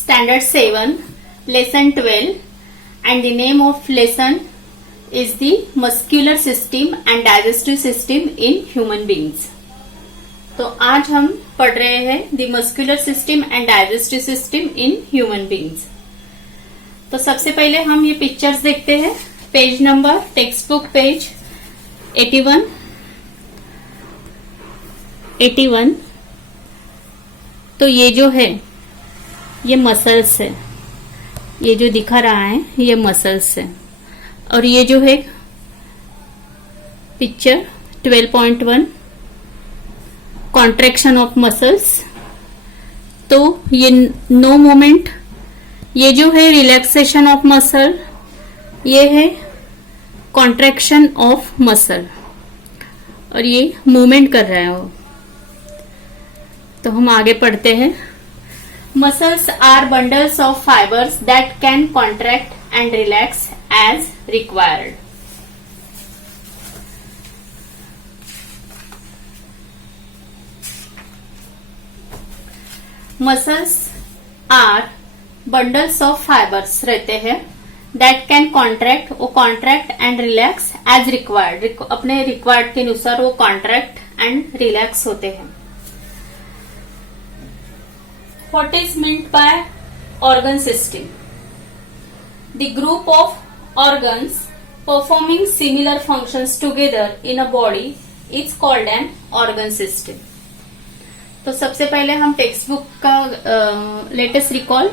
Standard 7, Lesson 12, and the name of lesson is the muscular system and digestive system in human beings. तो आज हम पढ़ रहे हैं the muscular system and digestive system in human beings. तो सबसे पहले हम ये पिक्चर्स देखते हैं. Page number text book page 81. तो ये जो है ये मसल्स है. ये जो दिखा रहा है ये मसल्स है. और ये जो है पिक्चर 12.1 कॉन्ट्रैक्शन ऑफ मसल्स. तो ये नो मोमेंट, ये जो है रिलैक्सेशन ऑफ मसल, ये है कॉन्ट्रैक्शन ऑफ मसल, और ये मूवमेंट कर रहा है वो. तो हम आगे पढ़ते हैं. Muscles are bundles of fibres that can contract and relax as required. Muscles are bundles of fibres रहते हैं दैट कैन कॉन्ट्रैक्ट, वो contract and relax as required, अपने रिक्वायर्ड के अनुसार वो कॉन्ट्रैक्ट एंड रिलैक्स होते हैं. What is meant by organ system? The group of organs performing similar functions together in a body is called an organ system. तो सबसे पहले हम टेक्स्ट बुक का latest recall.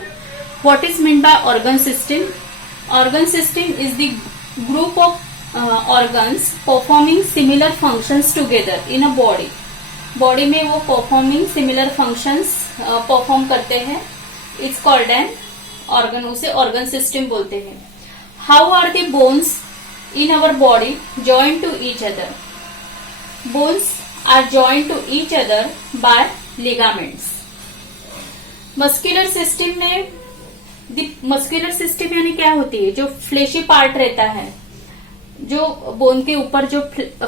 What is mean by organ system? Organ system is the group of organs performing similar functions together in a body. Body में वो performing similar functions perform करते हैं. It's called an organ, उसे organ system बोलते हैं. How are the bones in our body joint to each other? Bones are joined to each other by ligaments. Muscular system में muscular system यानी क्या होती है? जो फ्लेशी पार्ट रहता है, जो बोन के ऊपर जो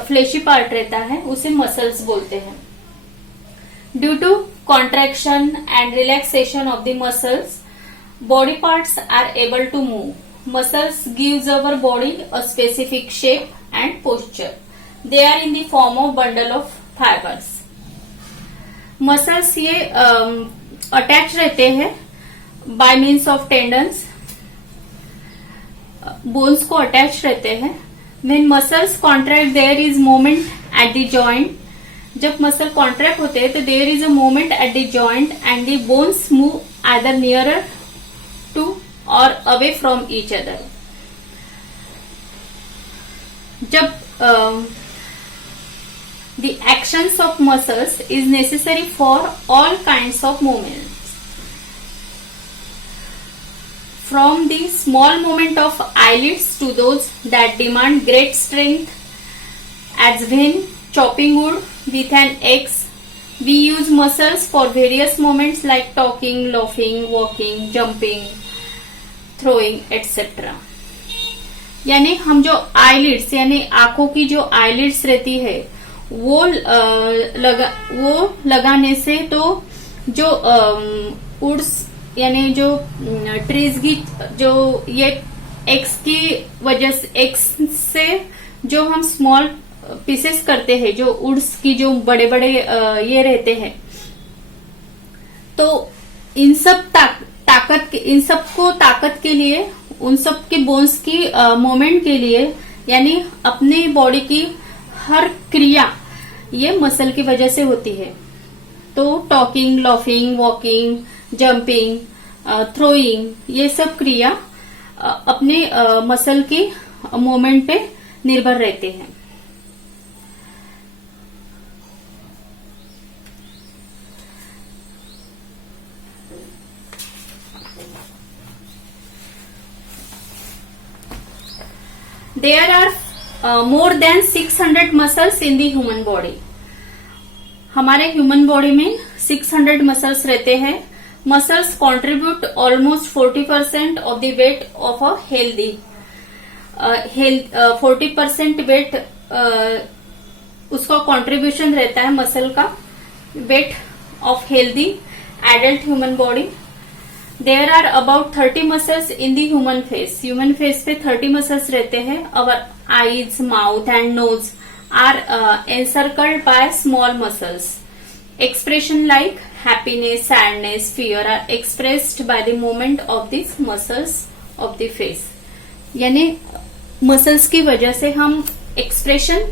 फ्लेशी पार्ट रहता है उसे मसल्स बोलते हैं. Due to contraction and relaxation of the muscles body parts are able to move. Muscles gives our body a specific shape and posture. They are in the form of bundle of fibres. Muscles ये attach रहते हैं by means of tendons. Bones को attach रहते हैं. When muscles contract there is moment at the joint. जब muscle contract होते हैं तो there is a moment at the joint and the bones move either nearer to or away from each other. जब the actions of muscles is necessary for all kinds of movements, from the small movement of eyelids to those that demand great strength, as when chopping wood with an axe. We use muscles for various movements like talking, laughing, walking, jumping, throwing, etc. यानी हम जो eyelids यानी आंखों की जो eyelids रहती है वो लगाने से तो जो वुड्स यानी जो ट्रीज की जो ये एक्स की वजह से, एक्स से जो हम स्मॉल पीसेस करते हैं, जो वुड्स की जो बड़े बड़े ये रहते हैं, तो इन सब इन सबको ताकत के लिए, उन सब के बोन्स की मूवमेंट के लिए, यानी अपने बॉडी की हर क्रिया ये मसल की वजह से होती है. तो talking, laughing, walking, jumping, throwing, ये सब क्रिया अपने मसल की मूवमेंट पे निर्भर रहते हैं. There are more than 600 muscles in the human body. हमारे ह्यूमन बॉडी में 600 मसल्स रहते हैं. Muscles contribute almost 40% of the weight of a healthy 40% weight उसका कॉन्ट्रीब्यूशन रहता है मसल का weight of healthy adult human body. There are about 30 muscles in the human face. Human face पे 30 muscles रहते हैं. Our eyes, mouth and nose are encircled by small muscles. Expression like happiness, sadness, fear are expressed by the movement of these muscles of the face. यानी muscles की वजह से हम expression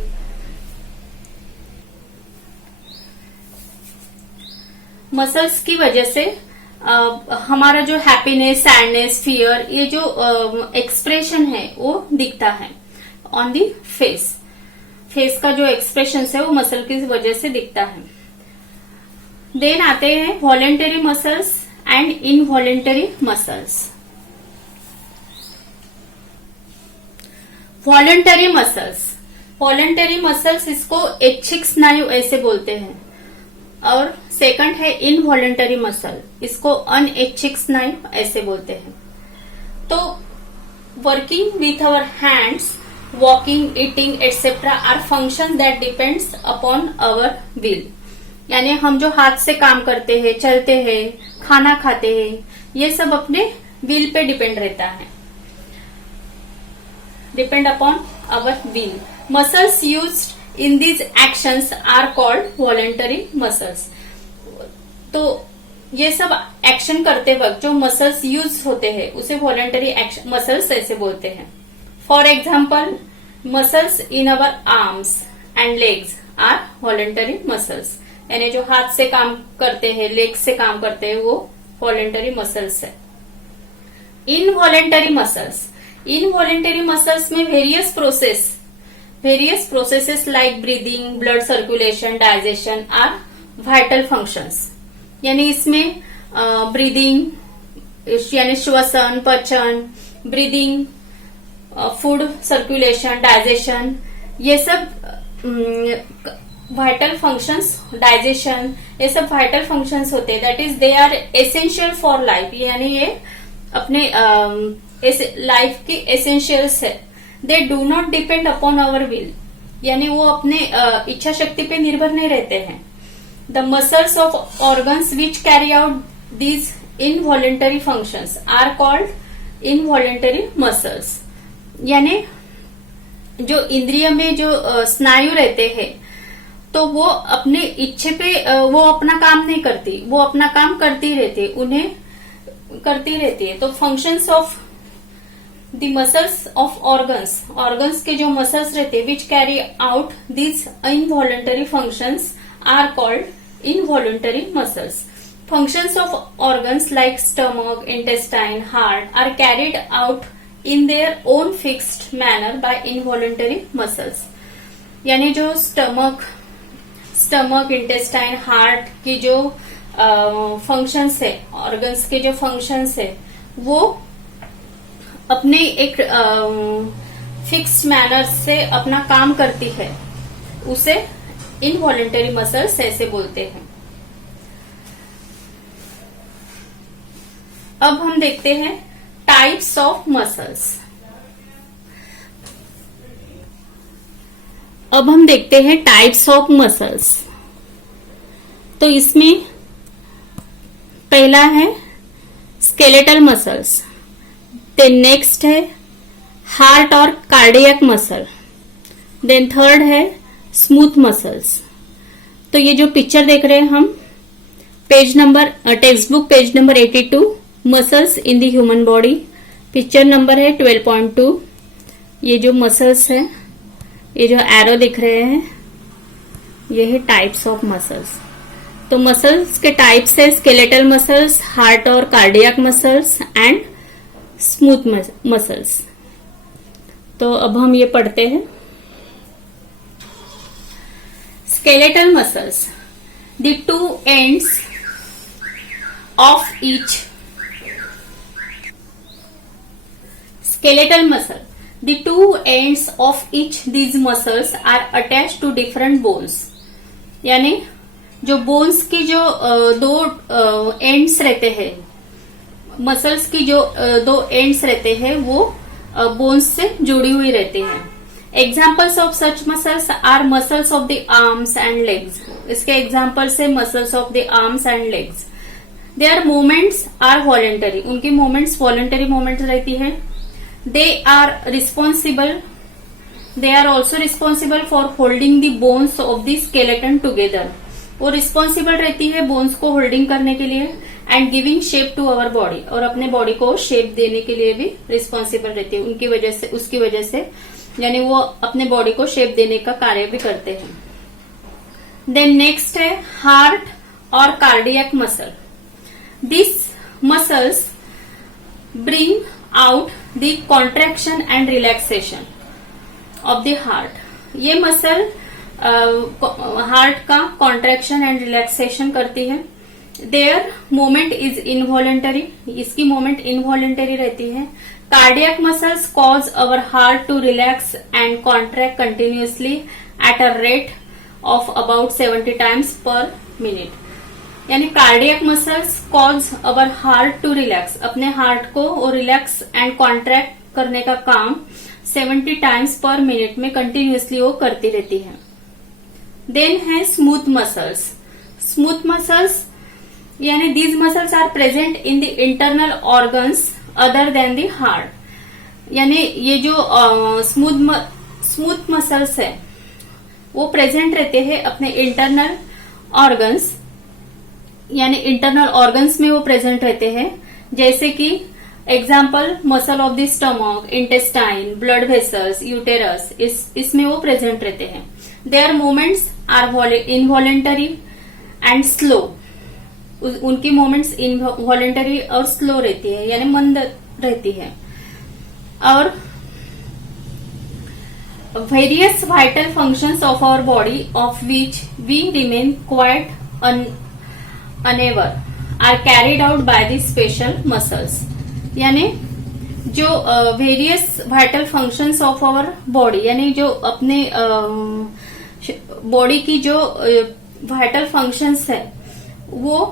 muscles की वजह से हमारा जो हैप्पीनेस, सैडनेस, फियर, ये जो एक्सप्रेशन है वो दिखता है ऑन दी फेस. फेस का जो एक्सप्रेशन है वो मसल की वजह से दिखता है. देन आते हैं voluntary muscles and involuntary muscles. Voluntary muscles, voluntary muscles इसको ऐच्छिक स्नायु ऐसे बोलते हैं. और सेकंड है इनवॉलेंटरी मसल, इसको अनऐच्छिक स्नायु ऐसे बोलते हैं. तो working with our hands, walking, eating etcetera are function that depends upon our will. यानी हम जो हाथ से काम करते हैं, चलते हैं, खाना खाते हैं, ये सब अपने विल पे डिपेंड रहता है. Depend upon our will. Muscles used in these actions are called voluntary muscles. तो ये सब एक्शन करते वक्त जो मसल्स यूज होते हैं उसे वॉलेंटरी मसल्स ऐसे बोलते हैं. For example, muscles in our arms and legs are voluntary muscles. यानी जो हाथ से काम करते हैं, लेग से काम करते हैं, वो वॉलेंटरी मसल्स है. इनवॉलेंटरी मसल्स, इनवॉलेंटरी मसल्स में various processes like breathing, blood circulation, digestion are vital functions. यानी इसमें ब्रीदिंग यानी श्वसन, पचन, ब्रीदिंग, फूड सर्कुलेशन, डाइजेशन, ये सब वाइटल फंक्शंस, डाइजेशन, ये सब वाइटल फंक्शंस होते हैं. That is they are essential for life. यानी ये अपने लाइफ की एसेंशियल्स है. They do not depend upon our will. यानी वो अपने इच्छा शक्ति पे निर्भर नहीं रहते हैं. The muscles of organs which carry out these involuntary functions are called involuntary muscles. यानी जो इंद्रिय में जो स्नायु रहते हैं तो वो अपने इच्छे पे वो अपना काम नहीं करती, वो अपना काम करती रहती है, उन्हें करती रहती है. तो functions of the muscles of organs के जो मसल्स रहते हैं which carry out these involuntary functions are called involuntary muscles. Functions of organs like stomach, intestine, heart are carried out in their own fixed manner by involuntary muscles. यानी जो stomach, intestine, heart की जो functions है, organs के जो functions है, वो अपने एक फिक्स्ड मैनर से अपना काम करती है. उसे इनवॉलेंटरी मसल्स ऐसे बोलते हैं. अब हम देखते हैं टाइप्स ऑफ मसल्स. अब हम देखते हैं टाइप्स ऑफ मसल्स. तो इसमें पहला है स्केलेटल मसल्स. देन नेक्स्ट है हार्ट और कार्डियक मसल. देन थर्ड है स्मूथ मसल्स. तो ये जो पिक्चर देख रहे हैं हम, page number text book page number 82, muscles in the human body. Picture number है 12.2. ये जो मसल्स है, ये जो एरो दिख रहे हैं, ये है टाइप्स ऑफ मसल्स. तो मसल्स के टाइप्स है स्केलेटल मसल्स, हार्ट और cardiac muscles and smooth muscles. तो अब हम ये पढ़ते हैं. Skeletal muscles, the two ends of each skeletal muscle. The two ends of each these muscles are attached to different bones. यानी जो बोन्स की जो दो एंड्स रहते हैं, मसल्स की जो दो एंड्स रहते हैं, वो बोन्स से जुड़ी हुई रहती हैं. Examples of such muscles are muscles of the arms and legs. इसके एग्जाम्पल्स है muscles of the arms and legs. Their movements are voluntary, उनकी मूवमेंट्स वॉलेंटरी मूवमेंट्स रहती है. They are responsible, they are also responsible for holding the bones of the skeleton together. वो responsible रहती है bones को holding करने के लिए. And giving shape to our body, और अपने बॉडी को शेप देने के लिए भी रिस्पॉन्सिबल रहती है. उनकी वजह से, उसकी वजह से, यानी वो अपने बॉडी को शेप देने का कार्य भी करते हैं. देन नेक्स्ट है हार्ट और cardiac muscle. This muscles bring out the contraction and relaxation of the heart. ये मसल हार्ट का कॉन्ट्रैक्शन एंड रिलैक्सेशन करती है. देयर मूवमेंट इज इनवॉलेंटरी, इसकी मूवमेंट इनवॉलेंटरी रहती है. Cardiac muscles cause our heart to relax and contract continuously at a rate of about 70 times per minute. यानी cardiac muscles cause our heart to relax, अपने heart को relax and contract करने का काम 70 times per minute में continuously वो करती रहती है. देन है स्मूथ मसल्स. स्मूथ मसल्स यानी these muscles are present in the internal organs other than the heart. यानी ये जो स्मूथ मसल्स है वो प्रेजेंट रहते हैं अपने इंटरनल ऑर्गन्स, यानी इंटरनल ऑर्गन्स में वो प्रेजेंट रहते हैं. जैसे कि example muscle of the stomach, intestine, blood vessels, uterus, इसमें वो प्रेजेंट रहते हैं. Their movements are involuntary and slow. उनकी मूवमेंट्स इनवॉलेंटरी और स्लो रहती है, यानी मंद रहती है. और various vital functions of our body of which we remain quite unaware are carried out by the special muscles. यानी जो various vital functions of our body, यानी जो अपने बॉडी की जो वाइटल फंक्शंस है वो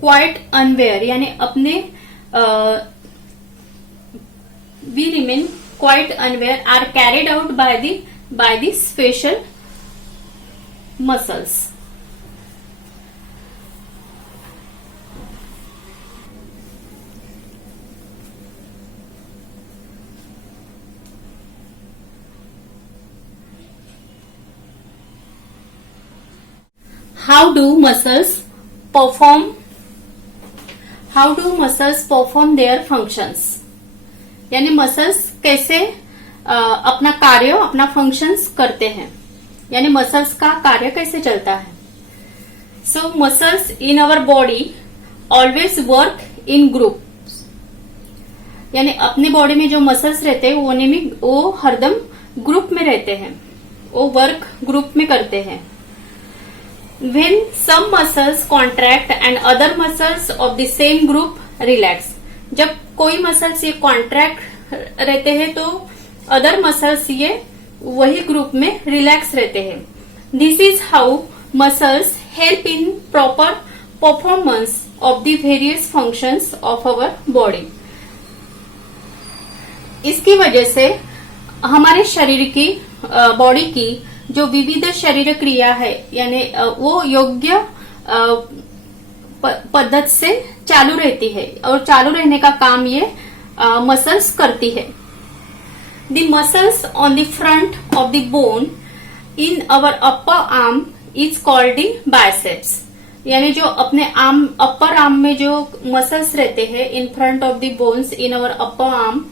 क्वाइट अनवेयर, यानी अपने we remain quite unaware are carried out by the special muscles. How do muscles perform their functions? यानी मसल्स कैसे अपना कार्य, अपना फंक्शंस करते हैं, यानी मसल्स का कार्य कैसे चलता है. So muscles in our body always work in group. यानी अपनी बॉडी में जो मसल्स रहते हैं वो हरदम ग्रुप में रहते हैं, वो वर्क ग्रुप में करते हैं. When some muscles contract and other muscles of the same group relax. जब कोई मसल्स ये कॉन्ट्रैक्ट रहते हैं तो अदर मसल्स ये वही ग्रुप में रिलैक्स रहते हैं. This is how muscles help in proper performance of the various functions of our body. इसकी वजह से हमारे शरीर की, बॉडी की जो विविध शरीर क्रिया है, यानी वो योग्य पद्धत से चालू रहती है, और चालू रहने का काम ये मसल्स करती है. The muscles on the front of the bone in our upper arm is called the biceps. यानी जो अपने आर्म, अपर आर्म में जो मसल्स रहते हैं in front of the bones in our upper arm,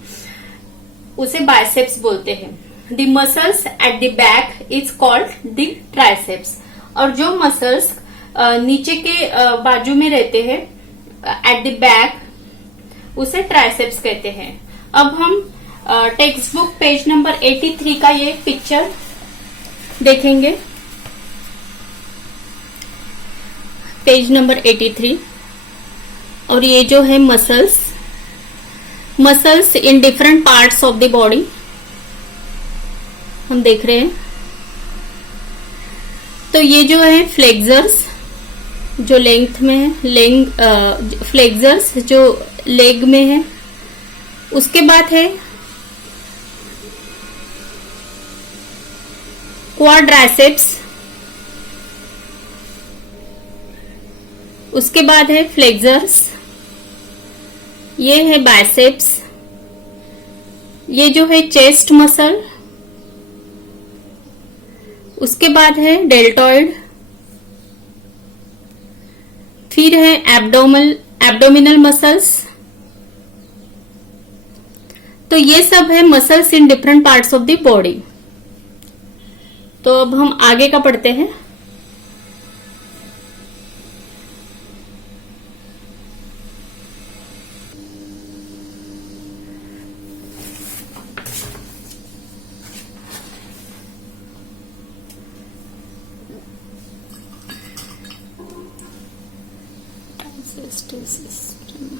उसे बाइसेप्स बोलते हैं. The muscles at the back is called the triceps. और जो मसल्स नीचे के बाजू में रहते हैं at the back, उसे ट्राइसेप्स कहते हैं. अब हम टेक्स्ट बुक पेज नंबर 83 का ये पिक्चर देखेंगे. Page number 83. और ये जो है muscles in different parts of the body हम देख रहे हैं. तो ये जो है फ्लेक्सर्स जो लेंथ में है, फ्लेक्सर्स जो लेग में है. उसके बाद है क्वाड्राइसेप्स. उसके बाद है फ्लेक्सर्स, ये है बाइसेप्स, ये जो है चेस्ट मसल, उसके बाद है डेल्टॉइड, फिर है एब्डोमिनल मसल्स। तो ये सब है muscles in different parts of the body. तो अब हम आगे का पढ़ते हैं। Digestive system.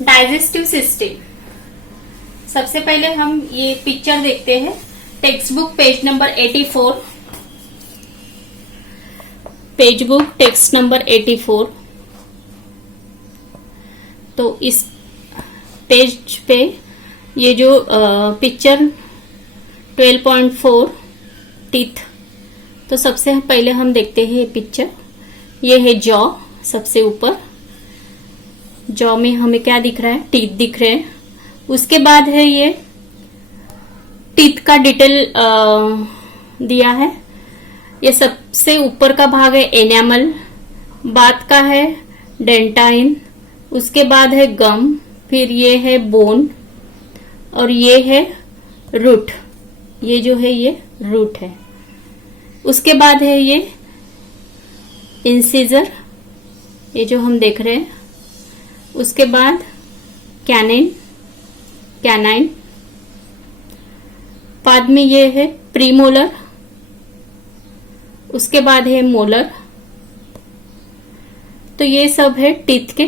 Digestive system. सबसे पहले हम ये पिक्चर देखते हैं, text book page number 84, page book text number 84। तो इस पेज पे ये जो पिक्चर 12.4 टीथ। तो सबसे पहले हम देखते हैं ये पिक्चर, ये है जॉ, सबसे ऊपर जॉ में हमें क्या दिख रहा है, टीथ दिख रहे हैं। उसके बाद है ये टीथ का डिटेल दिया है। ये सबसे ऊपर का भाग है एनामल, बाद का है डेंटाइन, उसके बाद है गम, फिर ये है बोन और ये है रूट। ये जो है ये रूट है। उसके बाद है ये इंसिजर, ये जो हम देख रहे हैं। उसके बाद कैनाइन, बाद में ये है प्रीमोलर, उसके बाद है मोलर। तो ये सब है टीथ के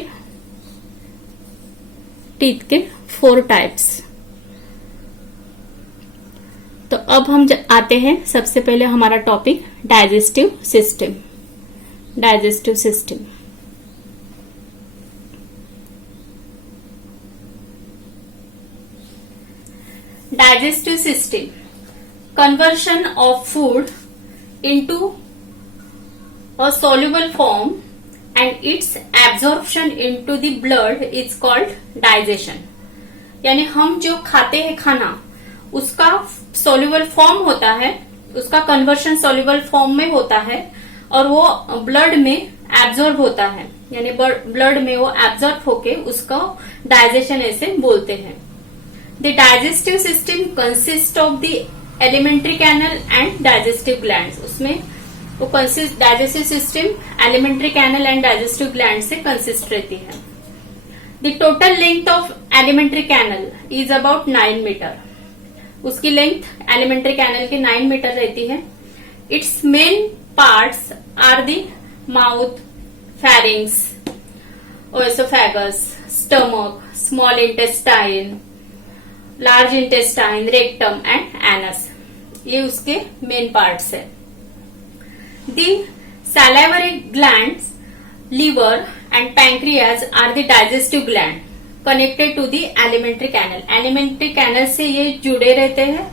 4 टाइप्स। तो अब हम आते हैं, सबसे पहले हमारा topic digestive system. Digestive system, conversion of food into a soluble form and its absorption into the blood is called digestion। यानी हम जो खाते हैं खाना, उसका soluble form होता है, उसका conversion soluble form में होता है और वो blood में absorb होता है, यानी blood में वो absorb होके उसका digestion ऐसे बोलते हैं। The digestive system consists of the alimentary canal and digestive glands। उसमें वो digestive system alimentary canal and digestive glands से consist रहती है। The total length of alimentary canal is about 9 meter। उसकी length alimentary canal की 9 meter रहती है। Its main parts are the mouth, pharynx, esophagus, stomach, small intestine, large intestine, rectum and anus. ये उसके main parts है। The salivary glands, liver and pancreas are the digestive gland connected to the alimentary canal. Alimentary canal से ये जुड़े रहते हैं।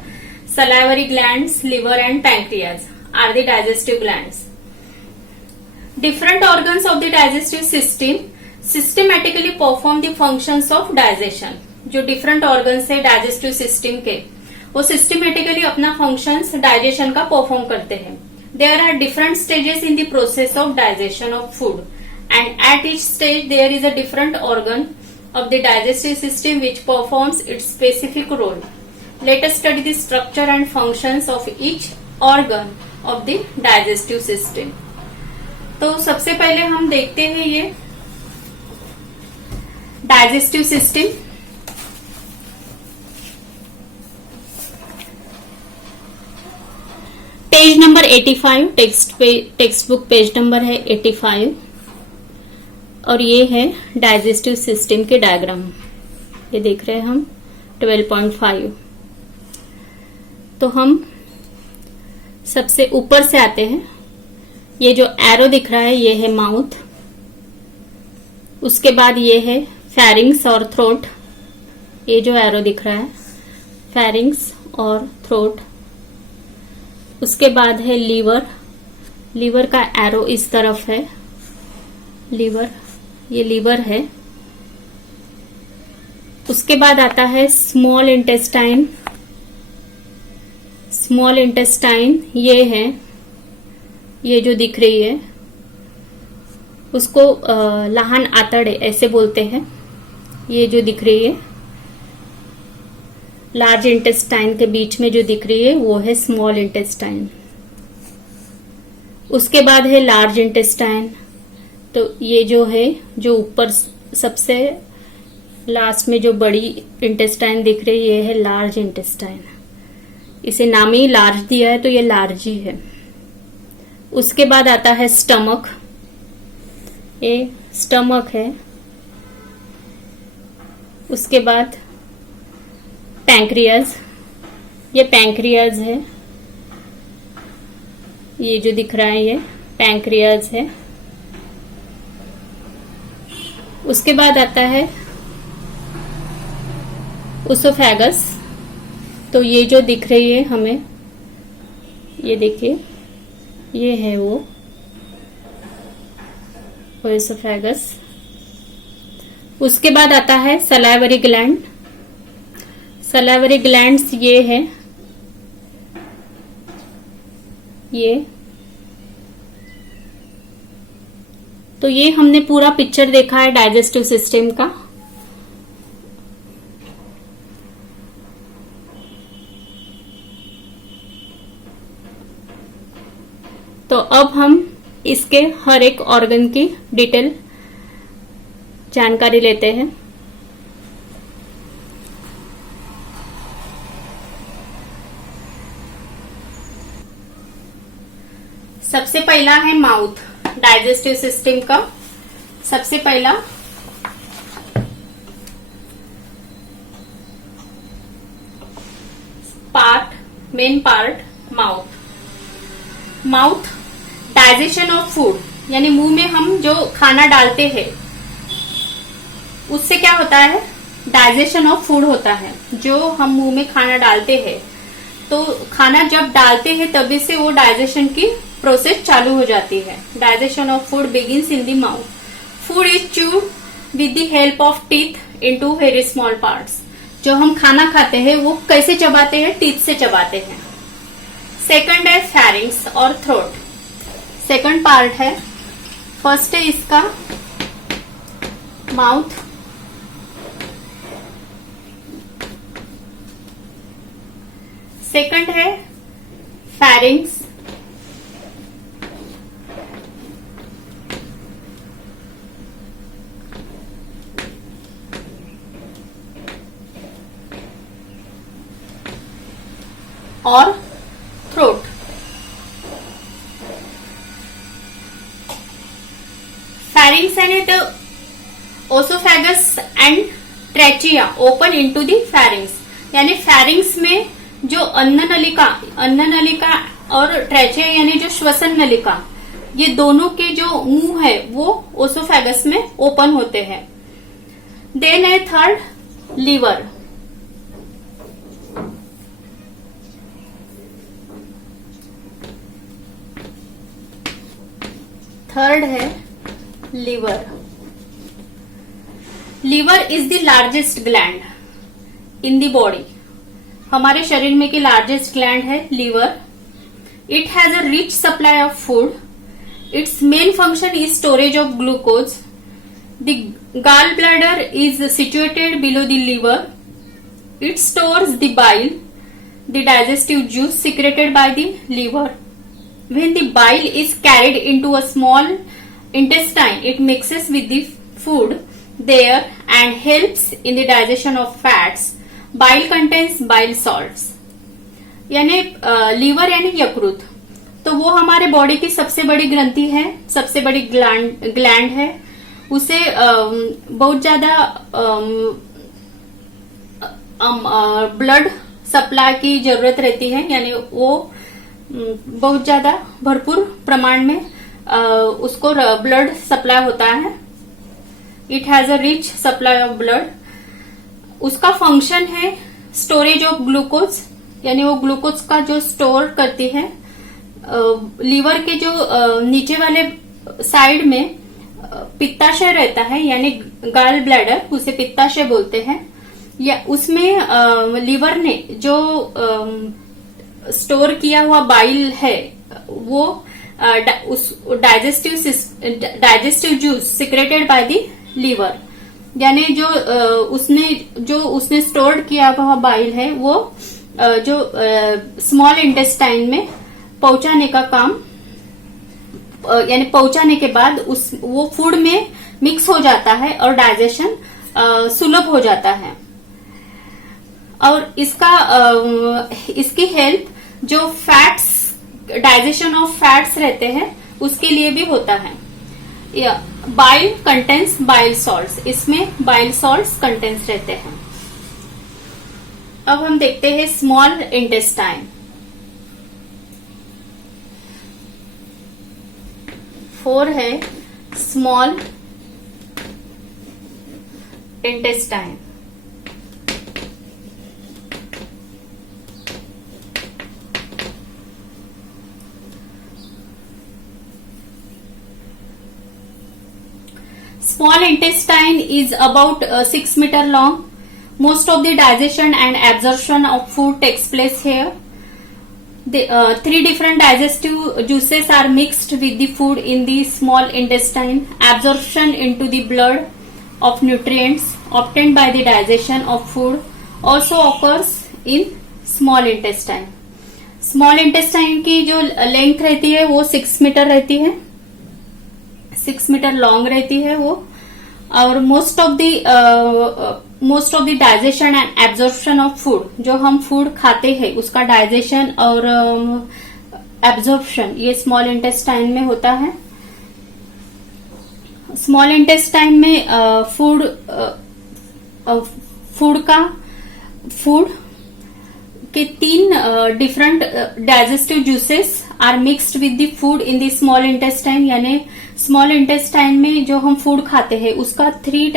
Salivary glands, liver and pancreas are the digestive glands. Different organs of the digestive system systematically perform the functions of digestion. जो different organs है digestive system के, वो systematically अपना फंक्शंस डाइजेशन का परफॉर्म करते हैं। There are different stages in the process of digestion of food and at each stage there is a different organ of the digestive system which performs its specific role. Let us study the structure and functions of each organ of the digestive system. तो सबसे पहले हम देखते हैं ये digestive system. Page number 85, text book page number है 85 और ये है डाइजेस्टिव सिस्टम के डायग्राम। ये देख रहे हैं हम 12.5। तो हम सबसे ऊपर से आते हैं। ये जो एरो दिख रहा है ये है माउथ, उसके बाद ये है फेरिंग्स और थ्रोट। ये जो एरो दिख रहा है फेरिंग्स और थ्रोट। उसके बाद है लीवर, लीवर का एरो इस तरफ है, लीवर, ये लीवर है। उसके बाद आता है स्मॉल इंटेस्टाइन, स्मॉल इंटेस्टाइन ये है, ये जो दिख रही है उसको लहान आतड़े ऐसे बोलते हैं। ये जो दिख रही है लार्ज इंटेस्टाइन के बीच में जो दिख रही है वो है स्मॉल इंटेस्टाइन। उसके बाद है लार्ज इंटेस्टाइन। तो ये जो है, जो ऊपर सबसे लास्ट में जो बड़ी इंटेस्टाइन दिख रही है ये है लार्ज इंटेस्टाइन। इसे नाम ही लार्ज दिया है तो ये लार्ज ही है। उसके बाद आता है स्टमक, ये स्टमक है। उसके बाद पैंक्रियाज, ये पैंक्रियाज है, ये जो दिख रहा है ये पैंक्रियाज है। उसके बाद आता है उसोफेगस। तो ये जो दिख रही है हमें, ये देखिए ये है वो उसोफेगस। उसके बाद आता है सलाइवरी ग्लैंड। सलाइवरी ग्लैंड्स ये है, ये। तो ये हमने पूरा पिक्चर देखा है डाइजेस्टिव सिस्टम का। तो अब हम इसके हर एक ऑर्गन की डिटेल जानकारी लेते हैं। सबसे पहला है माउथ, डाइजेस्टिव सिस्टम का सबसे पहला part, main part mouth. Mouth digestion of food, यानी मुंह में हम जो खाना डालते हैं उससे क्या होता है, डाइजेशन ऑफ फूड होता है। जो हम मुंह में खाना डालते हैं तो खाना जब डालते हैं तभी से वो डाइजेशन की प्रोसेस चालू हो जाती है। Digestion of food begins in the mouth. Food is chewed with the help of teeth into very small parts. जो हम खाना खाते हैं वो कैसे चबाते हैं, टीथ से चबाते हैं। सेकंड है फेरिंग्स और थ्रोट, सेकंड पार्ट है। फर्स्ट है इसका माउथ, सेकंड है फेरिंग्स, और थ्रोट। फेरिंग्स यानी तो oesophagus and trachea open into the pharynx, यानी फेरिंग्स में जो अन्न नलिका और ट्रेचिया यानी जो श्वसन नलिका, ये दोनों के जो मुंह है वो ओसोफेगस में ओपन होते हैं। देन है थर्ड लीवर। थर्ड है liver. Liver is the largest gland in the body. हमारे शरीर में की लार्जेस्ट ग्लैंड है liver. It has a rich supply of food. Its main function is storage of glucose. The gall bladder is situated below the liver. It stores the bile, the digestive juice secreted by the liver. When the bile is carried into a small intestine, it mixes with the food there and helps in the digestion of fats. Bile contains bile salts. यानी liver यानी यकृत, तो वो हमारे body की सबसे बड़ी ग्रंथि है, सबसे बड़ी ग्लैंड है। उसे बहुत ज्यादा ब्लड सप्लाई की जरूरत रहती है, यानी वो बहुत ज्यादा भरपूर प्रमाण में उसको ब्लड सप्लाई होता है। It has a rich supply of blood. उसका फंक्शन है स्टोरेज ऑफ ग्लूकोज, यानी वो ग्लूकोज का जो स्टोर करती है। लीवर के जो नीचे वाले साइड में पित्ताशय रहता है, यानी गाल ब्लैडर, उसे पित्ताशय बोलते हैं। या उसमें लीवर ने जो स्टोर किया हुआ बाइल है वो digestive juice secreted by the liver, यानी जो उसने स्टोर किया हुआ बाइल है वो जो स्मॉल इंटेस्टाइन में पहुंचाने का काम, यानी पहुंचाने के बाद वो फूड में मिक्स हो जाता है और डाइजेशन सुलभ हो जाता है। और इसकी हेल्प जो फैट्स, डाइजेशन ऑफ फैट्स रहते हैं उसके लिए भी होता है। बाइल कंटेंस बाइल सॉल्ट्स, इसमें बाइल सॉल्ट्स कंटेंस रहते हैं। अब हम देखते हैं स्मॉल इंटेस्टाइन। 4 है small intestine. Small intestine is about 6 meter long. Most of the digestion and absorption of food takes place here. The 3 different digestive juices are mixed with the food in the small intestine. Absorption into the blood of nutrients obtained by the digestion of food also occurs in small intestine. Small intestine की जो length रहती है वो 6 metre रहती है, 6 metre long रहती है वो। और most of the digestion and absorption of food, जो हम फूड खाते हैं उसका डाइजेशन और एब्जॉर्प्शन ये स्मॉल इंटेस्टाइन में होता है। स्मॉल इंटेस्टाइन में फूड के 3 different digestive juices are mixed with the food in the small intestine, यानी स्मॉल इंटेस्टाइन में जो हम फूड खाते हैं उसका 3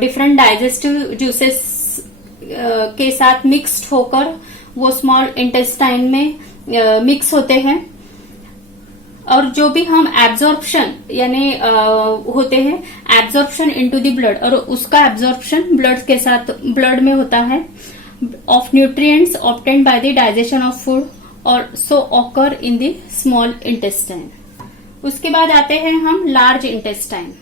डिफरेंट डाइजेस्टिव जूसेस के साथ मिक्स्ड होकर वो स्मॉल इंटेस्टाइन में मिक्स होते हैं। और जो भी हम एब्जॉर्प्शन यानी होते हैं, एब्जॉर्प्शन इनटू द ब्लड, और उसका एब्जॉर्प्शन ब्लड के साथ, ब्लड में होता है, of nutrients obtained by the digestion of food और so occur in the small intestine. उसके बाद आते हैं हम लार्ज इंटेस्टाइन।